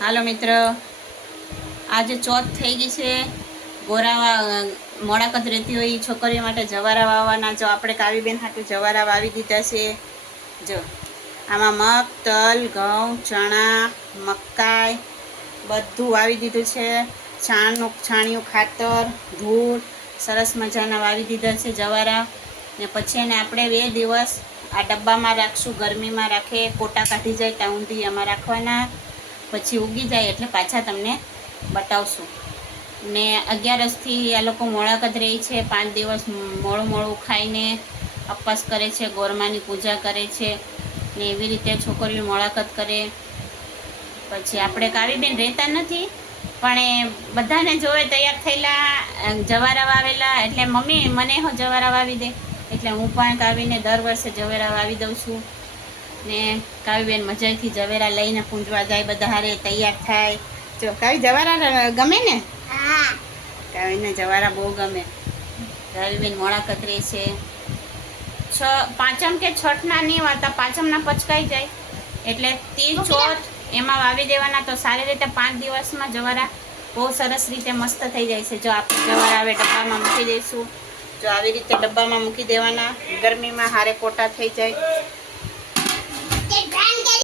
હાલો મિત્ર. આજે ચોથ થઈ ગઈ છે. ગોરાવા મોડાકત રહેતી હોય એ છોકરીઓ માટે જવારા વાવવાના. જો આપણે કાવીબેન હાટું જવારા વાવી દીધા છે. જો, આમાં મગ, તલ, ઘઉં, ચણા, મકાઈ બધું વાવી દીધું છે. છાણનું, છાણિયું ખાતર, ધૂળ સરસ મજાના વાવી દીધા છે જવારા. ને પછી એને આપણે બે દિવસ આ ડબ્બામાં રાખશું. ગરમીમાં રાખે, કોટા કાઢી જાય ત્યાં ઊંધી એમાં રાખવાના. પછી ઉગી જાય એટલે પાછા તમને બતાવશું. ને અગિયારસથી આ લોકો મોળાકત રહે છે, પાંચ દિવસ મોળું મોળું ખાઈને અપવાસ કરે છે, ગોરમાની પૂજા કરે છે, ને એવી રીતે છોકરીઓ મોળાકત કરે. પછી આપણે કાવીબેન રહેતા નથી, પણ એ બધાને જોવે તૈયાર થયેલા જવારા વાવેલા એટલે મમ્મી મને હું જવારા વાવી દે. એટલે હું પણ કાવીને દર વર્ષે જવેરા વાવી દઉં છું. ને કાવીબેન મજાથી જવેરા લઈને પૂંજવા જાય બધા હારે તૈયાર થાય. જો કાવી જવારા ગમે ને? કાવીને જવારા બહુ ગમે. કાવીબેન મોડા કતરે છે. છ પાંચમ કે છઠના નહીં વાતા પાંચમના પચકાઈ જાય. એટલે તીર ચોથ એમાં વાવી દેવાના તો સારી રીતે પાંચ દિવસમાં જવારા બહુ સરસ રીતે મસ્ત થઈ જાય છે. જો આપણે જવારા હવે ડબ્બામાં મૂકી દઈશું. જો આવી રીતે ડબ્બામાં મૂકી દેવાના. ગરમીમાં હારે કોટા થઈ જાય.